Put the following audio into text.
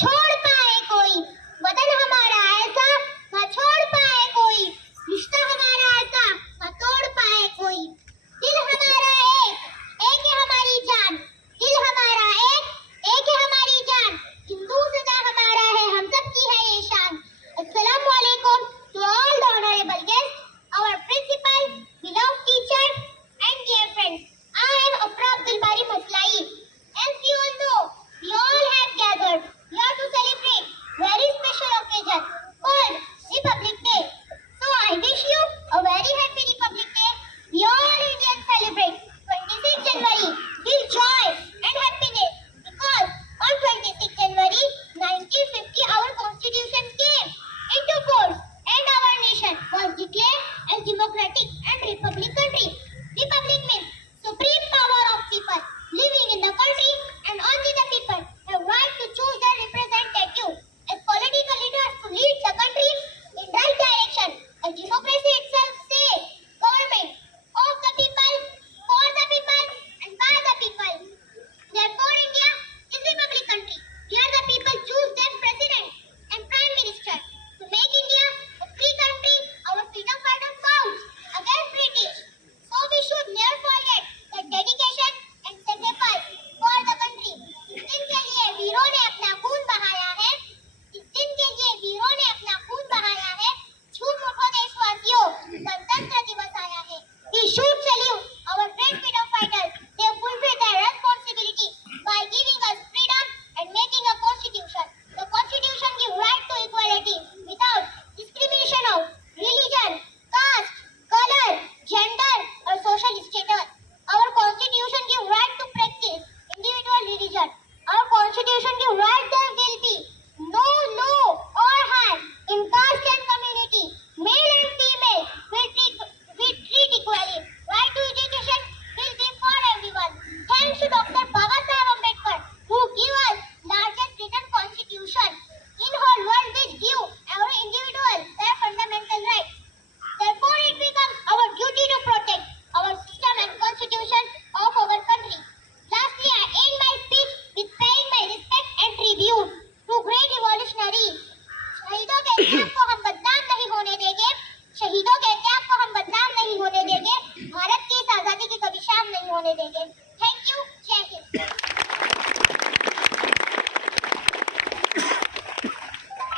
छोड़ पाए कोई, वतन हमारा ऐसा न छोड़ पाए कोई, रिश्ता हमारा ऐसा न तोड़ पाए कोई। दिल हमारा एक है हमारी जान, दिल हमारा एक है हमारी जान, हिंदू सदा हमारा है, हम सब की है ये शान। अस्सलाम वालेकुम to all the honorable guests, our principal, beloved teacher and dear friends. I am Afra Mhaslayi. As you all know, we all have gathered here to celebrate very special occasion called Republic Day. So I wish you a very happy Republic Day. We all Indians celebrate 26 January with joy and happiness because on 26 January 1950 our constitution came into force and our nation was declared as democratic and republic country. Republic means supreme power of people living in the country, and only the people have right to choose their representative as political leaders to lead the country in right direction. As democracy itself says, government of the people, for the people, and by the people. Therefore, India is republic country. Here the people choose their president and prime minister. To make India a free country, our freedom fighters fought against British. So we should never forget the dedication and sacrifice for the country. इस दिन के लिए वीरों ने अपना खून बहाया है, इस दिन के लिए वीरों ने अपना खून बहाया है। झूठ उठो देशवासियों, गणतंत्र दिवस आया है। We should salute our great freedom fighters. They fulfilled their responsibility by giving us freedom and making a constitution. The constitution gives right to equality without discrimination of religion, caste, color, gender or social status. Our constitution gives right to practice individual religion. Our constitution gives right